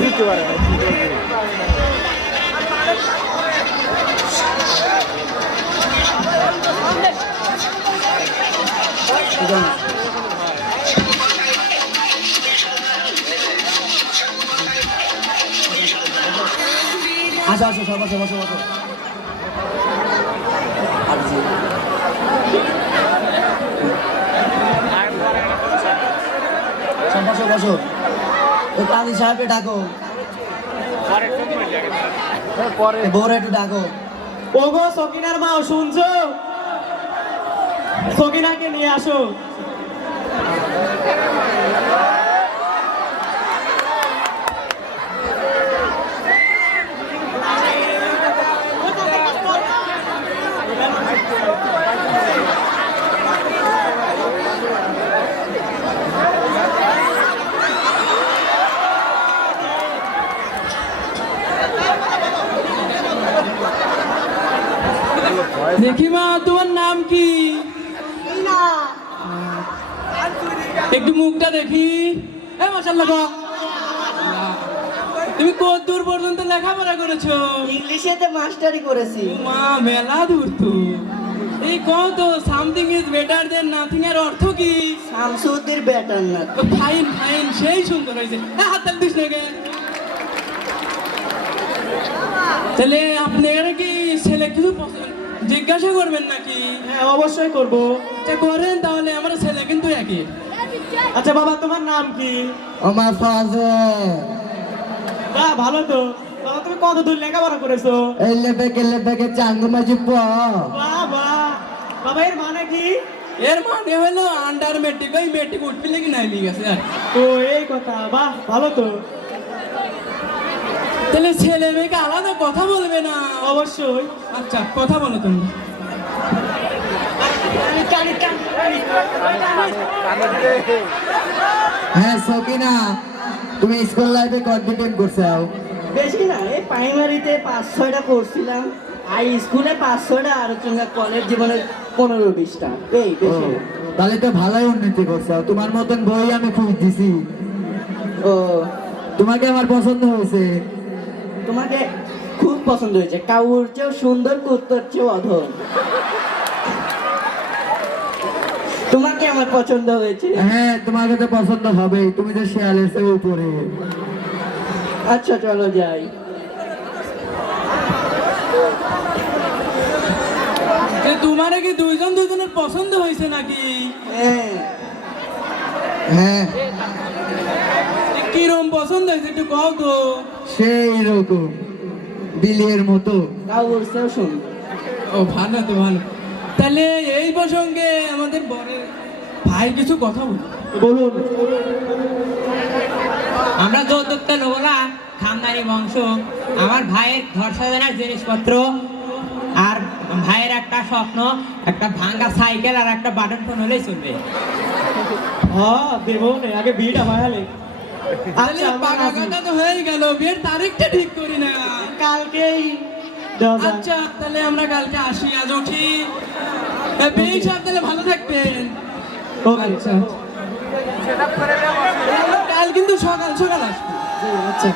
দিতে পারে আসো আসো সব বসো বসো। বসো বসো বসো। ওই কাজী সাহেবকে ডাকো। বোরে একটু ডাকো। ওগো সকিনার মা শুনছো? সকিনাকে নিয়ে আসো। দেখি মা তোমার নাম কি একটু মুখটা দেখি এ তুমি কত দূর পর্যন্ত লেখাপড়া করেছ ইংলিশেতে মাস্টারি করেছি মা মেলা দূর তো এই কত something is better than nothing এর অর্থ কি শামসুদ্দির ব্যাটার না ফাইন ফাইন সেই সুন্দর হয়েছে এ, হাত তাল দিস না? তাহলে আপনারা কি ছেলে কিছু পছন্দ- জিজ্ঞাসা করবেন নাকি? হ্যাঁ অবশ্যই করব। আচ্ছা করেন তাহলে আমার ছেলে কিন্তু একই। আচ্ছা বাবা তোমার নাম কি? আমার ভালো তো। বাবা তুমি কত দূর লেখাপড়া করেছ? এই চাঙ্গু মাঝি প। বাবা এর মানে কি? এর মানে হলো আন্ডার মেট্রিক ওই মেট্রিক উঠবি নাকি নাই লিয়ে গেছে ও এই কথা। বাহ ভালো তো। তাহলে ছেলে মেয়েকে আলাদা কথা বলবে না। অবশ্যই। আচ্ছা কথা বলো তুমি। হ্যাঁ সকিনা তুমি স্কুল লাইফে কন্টিনিউ করছ। বেশি না এই প্রাইমারিতে পাঁচ ছয়টা পড়ছিলাম। আর স্কুলে পাঁচ ছয়টা আর হচ্ছে কলেজ জীবনে পনেরো বিশটা। এই বেশি। তাহলে তো ভালোই উন্নতি করছ। তোমার মতন বই আমি খুঁজ দিছি। ও। তোমাকে আমার পছন্দ হয়েছে। তোমাকে পছন্দ হয়েছে। কাউর চেয়েও সুন্দর কুত্তর চেয়েও অধম তোমাকে আমার পছন্দ হয়েছে? হ্যাঁ তোমাকে তো পছন্দ হবেই। তুমি তো শেয়ালের চেয়ে উপরে। আচ্ছা চলো যাই। যে তোমারে কি দুইজন দুইজনের পছন্দ হয়েছে নাকি? হ্যাঁ। হ্যাঁ। কিরম পছন্দ হয়েছে একটু কও তো। সেই রকম। বিলিয়ের মতো। চেয়েও সুন্দর ও ভালো তো ভালো। তাহলে এই প্রসঙ্গে আমাদের বরের ভাই কিছু কথা বল বলুন। আমরা যৌতুকটা নেব না খানদানি বংশ। আমার ভাইয়ের ঘর সাজানোর জিনিসপত্র আর ভাইয়ের একটা স্বপ্ন একটা ভাঙ্গা সাইকেল আর একটা বাটন ফোন হলেই চলবে। হ্যাঁ দেবো আগে বিয়েটা তাহলে আচ্ছা পাকা কথা তো হয়ে গেল বিয়ের তারিখটা ঠিক করি না। কালকেই আচ্ছা তাহলে আমরা কালকে আসি আজ উঠি। বেশ সাহেব তাহলে ভালো থাকবেন। আচ্ছা। কাল কিন্তু সকাল সকাল আসব। আচ্ছা।